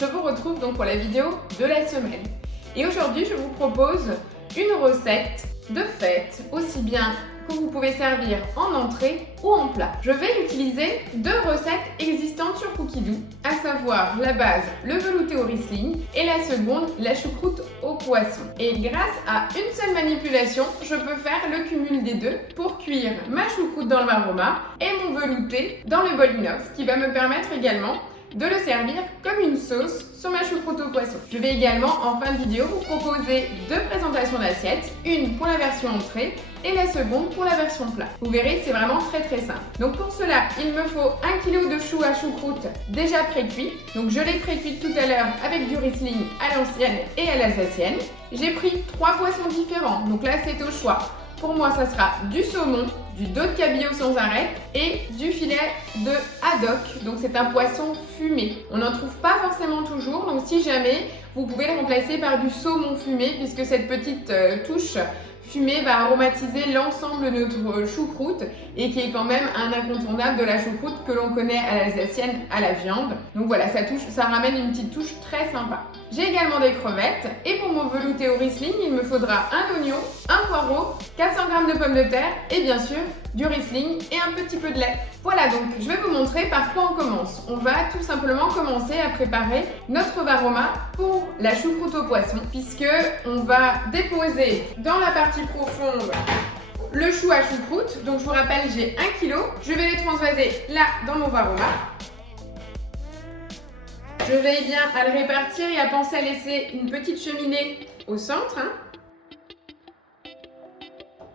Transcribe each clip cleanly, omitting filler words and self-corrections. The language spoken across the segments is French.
je vous retrouve donc pour la vidéo de la semaine. Et aujourd'hui, je vous propose une recette de fête, aussi bien que vous pouvez servir en entrée ou en plat. Je vais utiliser deux recettes existantes sur Cookidoo, à savoir la base, le velouté au Riesling, et la seconde, la choucroute au poisson. Et grâce à une seule manipulation, je peux faire le cumul des deux pour cuire ma choucroute dans le Varoma et mon velouté dans le bol inox, qui va me permettre également de le servir comme une sauce sur ma choucroute au poisson. Je vais également en fin de vidéo vous proposer deux présentations d'assiettes, une pour la version entrée et la seconde pour la version plat. Vous verrez, c'est vraiment très simple. Donc pour cela, il me faut 1 kg de choux à choucroute déjà pré-cuit. Donc je l'ai pré-cuit tout à l'heure avec du Riesling à l'ancienne et à l'alsacienne. J'ai pris 3 poissons différents, donc là c'est au choix. Pour moi, ça sera du saumon, du dos de cabillaud sans arrêt et du filet de haddock. Donc c'est un poisson fumé. On n'en trouve pas forcément toujours, donc si jamais, vous pouvez le remplacer par du saumon fumé puisque cette petite touche fumée va aromatiser l'ensemble de notre choucroute et qui est quand même un incontournable de la choucroute que l'on connaît à l'alsacienne à la viande. Donc voilà, ça ramène une petite touche très sympa. J'ai également des crevettes et pour mon velouté au Riesling, il me faudra un oignon, un poireau, 400 g de pommes de terre et bien sûr du Riesling et un petit peu de lait. Voilà, donc je vais vous montrer par quoi on commence. On va tout simplement commencer à préparer notre Varoma pour la choucroute au poisson puisque on va déposer dans la partie profonde le chou à choucroute. Donc je vous rappelle, j'ai 1 kg. Je vais les transvaser là dans mon Varoma. Je veille bien à le répartir et à penser à laisser une petite cheminée au centre.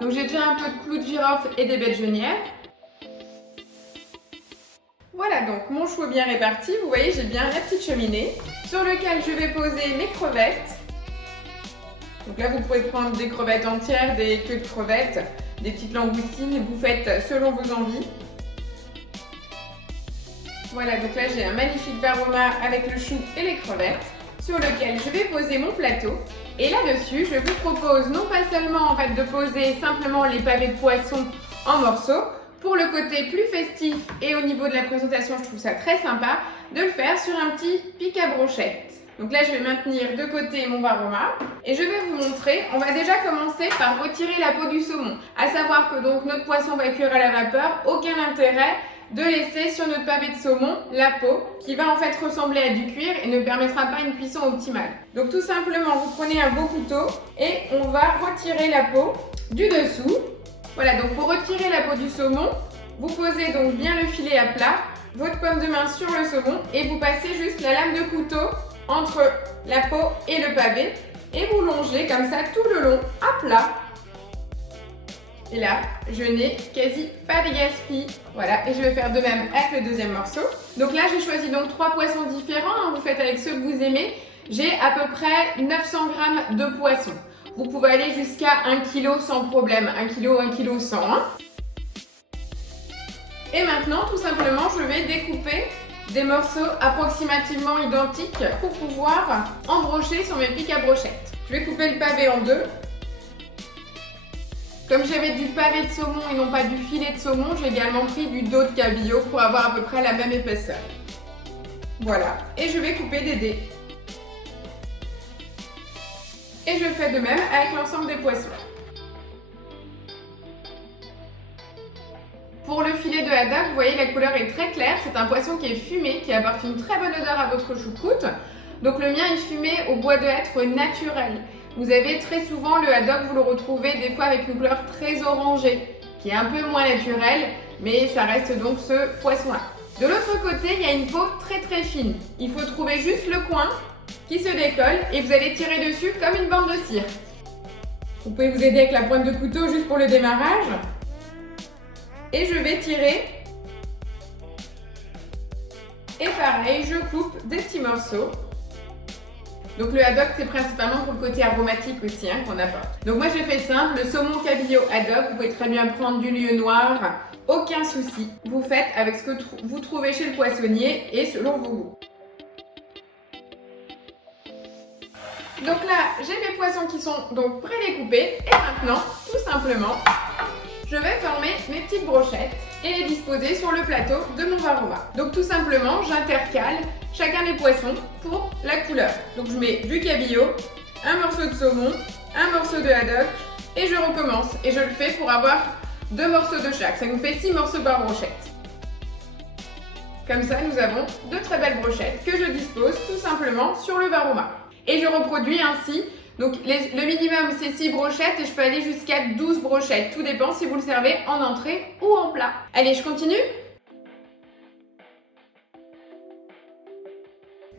Donc j'ai déjà un peu de clous de girofle et des baies de genièvre. Voilà, donc mon chou est bien réparti. Vous voyez, j'ai bien la petite cheminée sur laquelle je vais poser mes crevettes. Donc là, vous pouvez prendre des crevettes entières, des queues de crevettes, des petites langoustines, vous faites selon vos envies. Voilà, donc là j'ai un magnifique Varoma avec le chou et les crevettes sur lequel je vais poser mon plateau. Et là-dessus, je vous propose non pas seulement en fait de poser simplement les pavés de poisson en morceaux, pour le côté plus festif et au niveau de la présentation, je trouve ça très sympa, de le faire sur un petit pic à brochette. Donc là, je vais maintenir de côté mon Varoma et je vais vous montrer. On va déjà commencer par retirer la peau du saumon. À savoir que donc notre poisson va cuire à la vapeur, aucun intérêt de laisser sur notre pavé de saumon la peau qui va en fait ressembler à du cuir et ne permettra pas une cuisson optimale. Donc tout simplement, vous prenez un beau couteau et on va retirer la peau du dessous. Voilà, donc pour retirer la peau du saumon, vous posez donc bien le filet à plat, votre paume de main sur le saumon et vous passez juste la lame de couteau entre la peau et le pavé et vous longez comme ça tout le long à plat. Et là, je n'ai quasi pas de gaspille. Voilà, et je vais faire de même avec le deuxième morceau. Donc là, j'ai choisi donc 3 poissons différents. Vous faites avec ceux que vous aimez. J'ai à peu près 900 g de poisson. Vous pouvez aller jusqu'à 1 kg sans problème. 1 kg 100. Et maintenant, tout simplement, je vais découper des morceaux approximativement identiques pour pouvoir embrocher sur mes pics à brochettes. Je vais couper le pavé en deux. Comme j'avais du pavé de saumon et non pas du filet de saumon, j'ai également pris du dos de cabillaud pour avoir à peu près la même épaisseur. Voilà, et je vais couper des dés. Et je fais de même avec l'ensemble des poissons. Pour le filet de haddock, vous voyez la couleur est très claire, c'est un poisson qui est fumé, qui apporte une très bonne odeur à votre choucroute. Donc le mien est fumé au bois de hêtre naturel. Vous avez très souvent le haddock, vous le retrouvez des fois avec une couleur très orangée, qui est un peu moins naturelle, mais ça reste donc ce poisson-là. De l'autre côté, il y a une peau très fine. Il faut trouver juste le coin qui se décolle et vous allez tirer dessus comme une bande de cire. Vous pouvez vous aider avec la pointe de couteau juste pour le démarrage. Et je vais tirer. Et pareil, je coupe des petits morceaux. Donc le haddock, c'est principalement pour le côté aromatique aussi qu'on apporte. Donc moi j'ai fait simple, le saumon cabillaud haddock, vous pouvez très bien prendre du lieu noir, aucun souci. Vous faites avec ce que vous trouvez chez le poissonnier et selon vos goûts. Donc là, j'ai mes poissons qui sont donc pré-découpés et maintenant, tout simplement, je vais former mes petites brochettes et les disposer sur le plateau de mon Varoma. Donc tout simplement, j'intercale chacun des poissons pour la couleur. Donc je mets du cabillaud, un morceau de saumon, un morceau de haddock et je recommence. Et je le fais pour avoir 2 morceaux de chaque. Ça nous fait 6 morceaux par brochette. Comme ça, nous avons de très belles brochettes que je dispose tout simplement sur le Varoma. Et je reproduis ainsi. Donc le minimum c'est 6 brochettes et je peux aller jusqu'à 12 brochettes. Tout dépend si vous le servez en entrée ou en plat. Allez, je continue.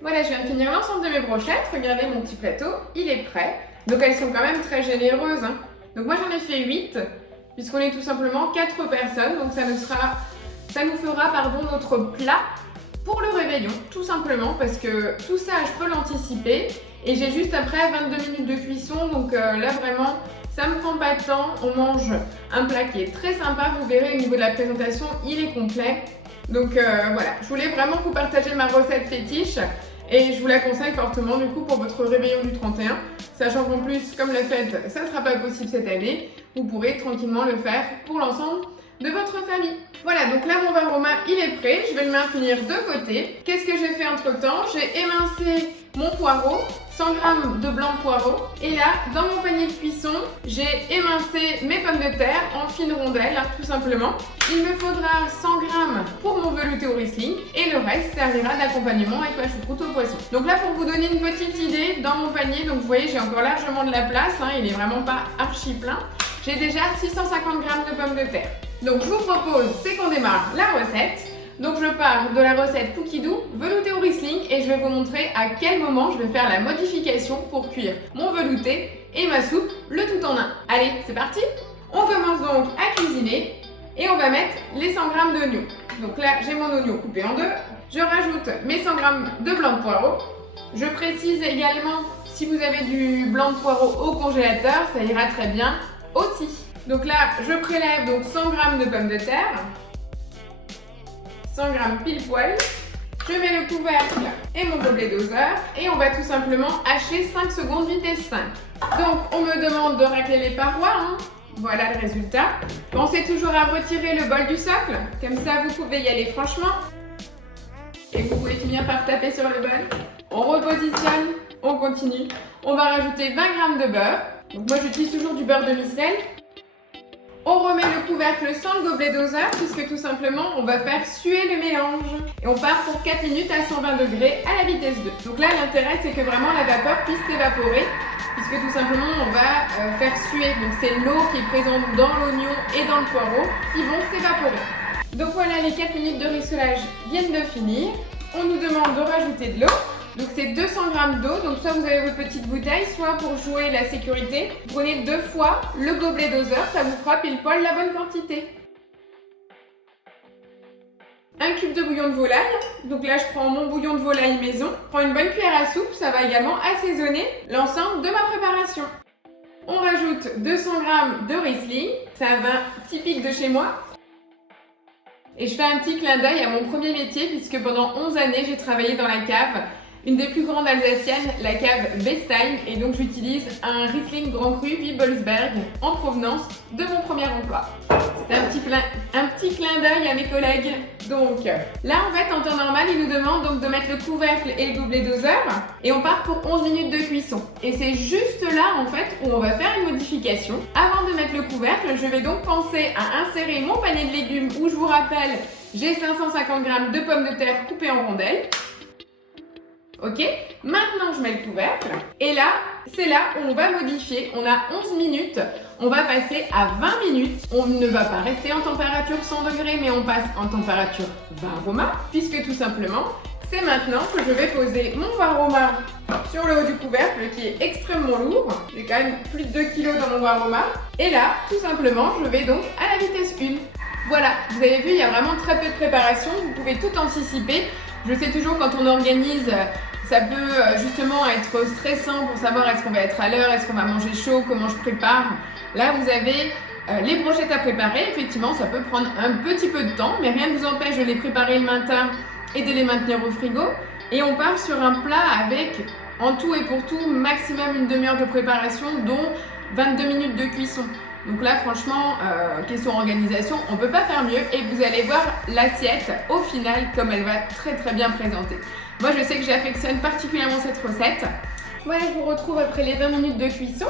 Voilà, je viens de finir l'ensemble de mes brochettes. Regardez mon petit plateau, il est prêt. Donc elles sont quand même très généreuses, hein. Donc moi j'en ai fait 8, puisqu'on est tout simplement 4 personnes. Donc ça nous fera notre plat pour le réveillon, tout simplement, parce que tout ça je peux l'anticiper. Et j'ai juste après 22 minutes de cuisson, donc là vraiment ça me prend pas de temps. On mange un plat qui est très sympa, vous verrez au niveau de la présentation, il est complet. Donc voilà, je voulais vraiment vous partager ma recette fétiche. Et je vous la conseille fortement du coup pour votre réveillon du 31, sachant qu'en plus, comme la fête, ça ne sera pas possible cette année, vous pourrez tranquillement le faire pour l'ensemble de votre famille. Voilà, donc là mon Varoma il est prêt, je vais le maintenir de côté. Qu'est-ce que j'ai fait entre temps? J'ai émincé mon poireau, 100 g de blanc de poireau. Et là, dans mon panier de cuisson, j'ai émincé mes pommes de terre en fines rondelles, hein, tout simplement. Il me faudra 100 g pour mon velouté au Riesling et le reste servira d'accompagnement avec ma choucroute au poisson. Donc là, pour vous donner une petite idée, dans mon panier, donc vous voyez, j'ai encore largement de la place, hein, il n'est vraiment pas archi plein. J'ai déjà 650 g de pommes de terre. Donc je vous propose, c'est qu'on démarre la recette. Donc je pars de la recette cookie doux velouté au Riesling et je vais vous montrer à quel moment je vais faire la modification pour cuire mon velouté et ma soupe, le tout en un. Allez, c'est parti! On commence donc à cuisiner et on va mettre les 100 g d'oignons. Donc là, j'ai mon oignon coupé en deux. Je rajoute mes 100 g de blanc de poireau. Je précise également, si vous avez du blanc de poireau au congélateur, ça ira très bien aussi. Donc là, je prélève donc 100 g de pommes de terre. 100 g pile poil. Je mets le couvercle et mon gobelet doseur et on va tout simplement hacher 5 secondes vitesse 5. Donc on me demande de racler les parois, hein. Voilà le résultat. Pensez toujours à retirer le bol du socle, comme ça vous pouvez y aller franchement. Et vous pouvez finir par taper sur le bol. On repositionne, on continue. On va rajouter 20 g de beurre. Donc moi j'utilise toujours du beurre demi-sel. On remet le couvercle sans le gobelet doseur puisque tout simplement on va faire suer le mélange. Et on part pour 4 minutes à 120 degrés à la vitesse 2. Donc là l'intérêt c'est que vraiment la vapeur puisse s'évaporer puisque tout simplement on va faire suer. Donc c'est l'eau qui est présente dans l'oignon et dans le poireau qui vont s'évaporer. Donc voilà, les 4 minutes de rissolage viennent de finir. On nous demande de rajouter de l'eau. Donc c'est 200 g d'eau, donc soit vous avez votre petite bouteille, soit pour jouer la sécurité, vous prenez 2 fois le gobelet doseur, ça vous fera pile poil la bonne quantité. Un cube de bouillon de volaille, donc là je prends mon bouillon de volaille maison, je prends une bonne cuillère à soupe, ça va également assaisonner l'ensemble de ma préparation. On rajoute 200 g de Riesling, c'est un vin typique de chez moi. Et je fais un petit clin d'œil à mon premier métier puisque pendant 11 années j'ai travaillé dans la cave. Une des plus grandes alsaciennes, la cave Bestein, et donc j'utilise un Riesling Grand Cru Wiebelsberg en provenance de mon premier emploi. C'est un petit clin d'œil à mes collègues. Donc là en fait en temps normal il nous demande donc de mettre le couvercle et le gobelet doseur et on part pour 11 minutes de cuisson. Et c'est juste là en fait où on va faire une modification. Avant de mettre le couvercle, je vais donc penser à insérer mon panier de légumes où je vous rappelle j'ai 550 g de pommes de terre coupées en rondelles. Ok, maintenant je mets le couvercle et là, c'est là où on va modifier. On a 11 minutes, on va passer à 20 minutes. On ne va pas rester en température 100 degrés, mais on passe en température Varoma, puisque tout simplement, c'est maintenant que je vais poser mon Varoma sur le haut du couvercle qui est extrêmement lourd. J'ai quand même plus de 2 kg dans mon Varoma. Et là, tout simplement, je vais donc à la vitesse 1. Voilà, vous avez vu, il y a vraiment très peu de préparation, vous pouvez tout anticiper. Je sais toujours quand on organise, ça peut justement être stressant pour savoir est-ce qu'on va être à l'heure, est-ce qu'on va manger chaud, comment je prépare. Là, vous avez les brochettes à préparer. Effectivement, ça peut prendre un petit peu de temps, mais rien ne vous empêche de les préparer le matin et de les maintenir au frigo. Et on part sur un plat avec, en tout et pour tout, maximum une demi-heure de préparation, dont 22 minutes de cuisson. Donc là, franchement, question organisation, on ne peut pas faire mieux et vous allez voir l'assiette au final comme elle va très très bien présenter. Moi, je sais que j'affectionne particulièrement cette recette. Voilà, je vous retrouve après les 20 minutes de cuisson.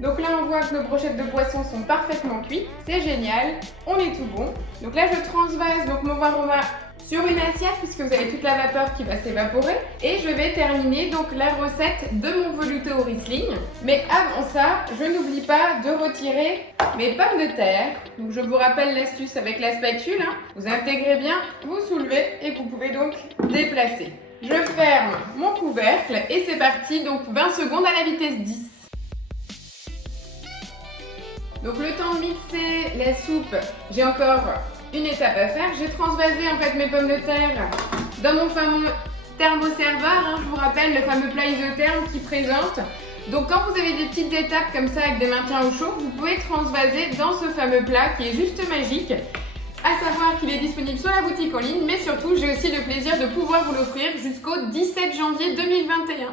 Donc là, on voit que nos brochettes de poisson sont parfaitement cuites. C'est génial, on est tout bon. Donc là, je transvase donc mon varoma sur une assiette puisque vous avez toute la vapeur qui va s'évaporer. Et je vais terminer donc la recette de mon velouté au Riesling. Mais avant ça, je n'oublie pas de retirer mes pommes de terre. Donc je vous rappelle l'astuce avec la spatule. Vous intégrez bien, vous soulevez et vous pouvez donc déplacer. Je ferme mon couvercle et c'est parti, donc 20 secondes à la vitesse 10. Donc le temps de mixer la soupe, j'ai encore une étape à faire. J'ai transvasé en fait mes pommes de terre dans mon fameux thermoserveur. Je vous rappelle le fameux plat isotherme qui présente. Donc quand vous avez des petites étapes comme ça avec des maintiens au chaud, vous pouvez transvaser dans ce fameux plat qui est juste magique. À savoir qu'il est disponible sur la boutique en ligne, mais surtout j'ai aussi le plaisir de pouvoir vous l'offrir jusqu'au 17 janvier 2021.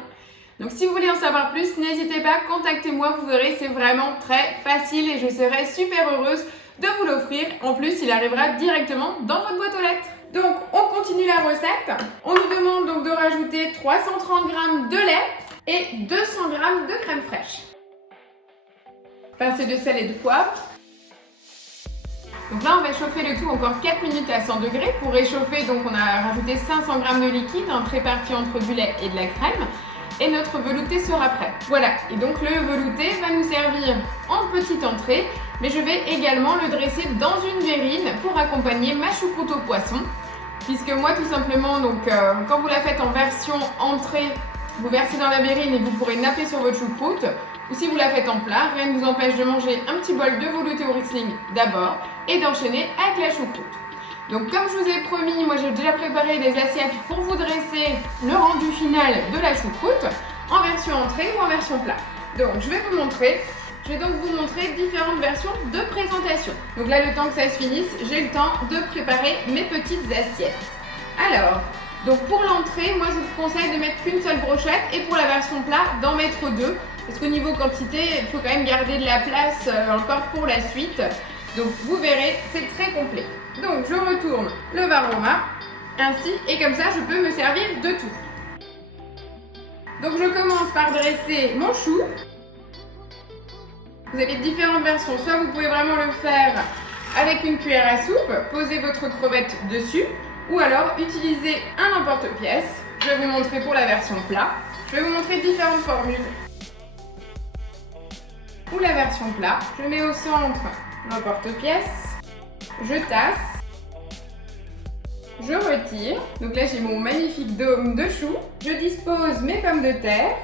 Donc si vous voulez en savoir plus, n'hésitez pas, contactez-moi, vous verrez, c'est vraiment très facile et je serai super heureuse de vous l'offrir. En plus, il arrivera directement dans votre boîte aux lettres. Donc on continue la recette. On nous demande donc de rajouter 330 g de lait et 200 g de crème fraîche. Pincée de sel et de poivre. Donc là, on va chauffer le tout encore 4 minutes à 100 degrés. Pour réchauffer, donc on a rajouté 500 g de liquide, réparti entre du lait et de la crème. Et notre velouté sera prêt. Voilà, et donc le velouté va nous servir en petite entrée, mais je vais également le dresser dans une verrine pour accompagner ma choucroute au poisson. Puisque moi, tout simplement, donc quand vous la faites en version entrée, vous versez dans la verrine et vous pourrez napper sur votre choucroute. Ou si vous la faites en plat, rien ne vous empêche de manger un petit bol de velouté au Riesling d'abord et d'enchaîner avec la choucroute. Donc comme je vous ai promis, moi j'ai déjà préparé des assiettes pour vous dresser le rendu final de la choucroute en version entrée ou en version plat. Donc je vais vous montrer, différentes versions de présentation. Donc là, le temps que ça se finisse, j'ai le temps de préparer mes petites assiettes. Alors, donc pour l'entrée, moi je vous conseille de mettre qu'une seule brochette et pour la version plat, d'en mettre deux. Parce qu'au niveau quantité, il faut quand même garder de la place encore pour la suite. Donc vous verrez, c'est très complet. Donc je retourne le varoma, ainsi, et comme ça je peux me servir de tout. Donc je commence par dresser mon chou. Vous avez différentes versions, soit vous pouvez vraiment le faire avec une cuillère à soupe, poser votre crevette dessus, ou alors utiliser un emporte-pièce. Je vais vous montrer pour la version plat. Je vais vous montrer différentes formules. Ou la version plat, je mets au centre l'emporte-pièce, je tasse, je retire. Donc là j'ai mon magnifique dôme de chou. Je dispose mes pommes de terre,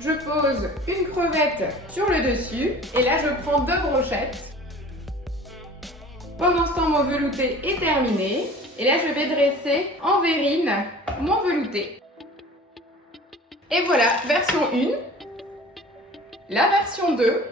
je pose une crevette sur le dessus et là je prends deux brochettes. Pendant ce temps, mon velouté est terminé et là je vais dresser en verrine mon velouté. Et voilà, version 1, la version 2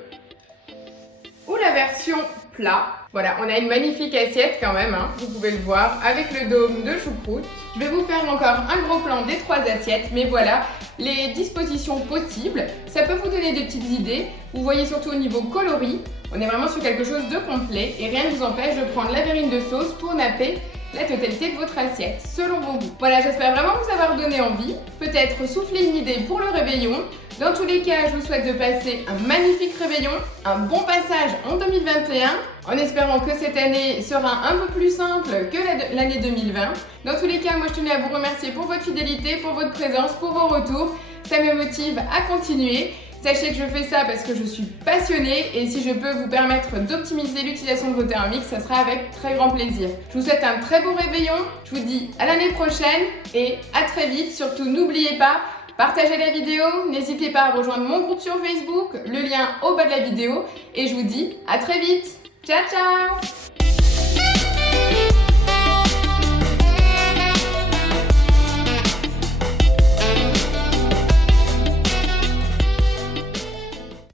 ou la version plat. Voilà, on a une magnifique assiette quand même, vous pouvez le voir, avec le dôme de choucroute. Je vais vous faire encore un gros plan des 3 assiettes, mais voilà les dispositions possibles. Ça peut vous donner des petites idées. Vous voyez surtout au niveau coloris, on est vraiment sur quelque chose de complet et rien ne vous empêche de prendre la verrine de sauce pour napper la totalité de votre assiette, selon vos goûts. Voilà, j'espère vraiment vous avoir donné envie, peut-être souffler une idée pour le réveillon. Dans tous les cas, je vous souhaite de passer un magnifique réveillon, un bon passage en 2021, en espérant que cette année sera un peu plus simple que l'année 2020. Dans tous les cas, moi je tenais à vous remercier pour votre fidélité, pour votre présence, pour vos retours. Ça me motive à continuer. Sachez que je fais ça parce que je suis passionnée et si je peux vous permettre d'optimiser l'utilisation de vos Thermomix, ça sera avec très grand plaisir. Je vous souhaite un très bon réveillon, je vous dis à l'année prochaine et à très vite. Surtout n'oubliez pas, partagez la vidéo, n'hésitez pas à rejoindre mon groupe sur Facebook, le lien au bas de la vidéo et je vous dis à très vite. Ciao ciao!